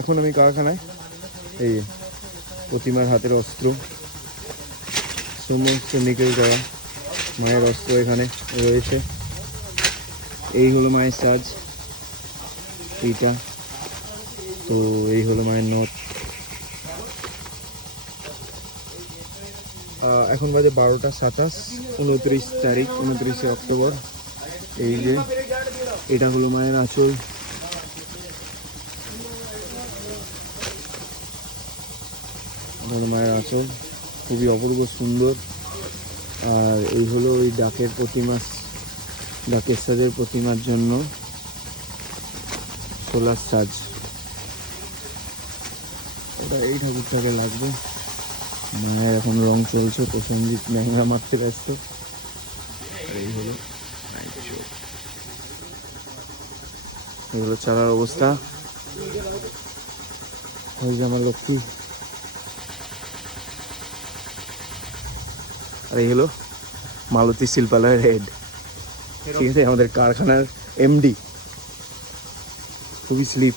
এখন আমি কারখানায়, এই প্রতিমার হাতের অস্ত্র সমস্ত নিকেল করা মায়ের অস্ত্র এখানে রয়েছে। এই হলো মায়ের সাজ, এইটা তো এই হলো মায়ের নথ। এখন বাজে 12টা 27, 29 তারিখ, 29শে অক্টোবর। এই যে এটা হলো মায়ের আঁচল, মায়ের আঁচল খুবই অপূর্ব সুন্দর। আর এই হলো ওই ডাকের প্রতিমা, ডাকের সাজের প্রতিমার জন্য সোলার সাজ। ওটা এই ঠাকুরটাকে লাগবে। মায়ের এখন রং চলছে, প্রসেনজিৎ ন্যাংরা মারতে ব্যস্ত। এই হলো এগুলো চালার অবস্থা। ওই যে আমার লক্ষ্মী। আর এই হলো মালতী শিল্পালয়ের হেড, ঠিক আছে, আমাদের কারখানার এমডি। খুবই স্লিপ।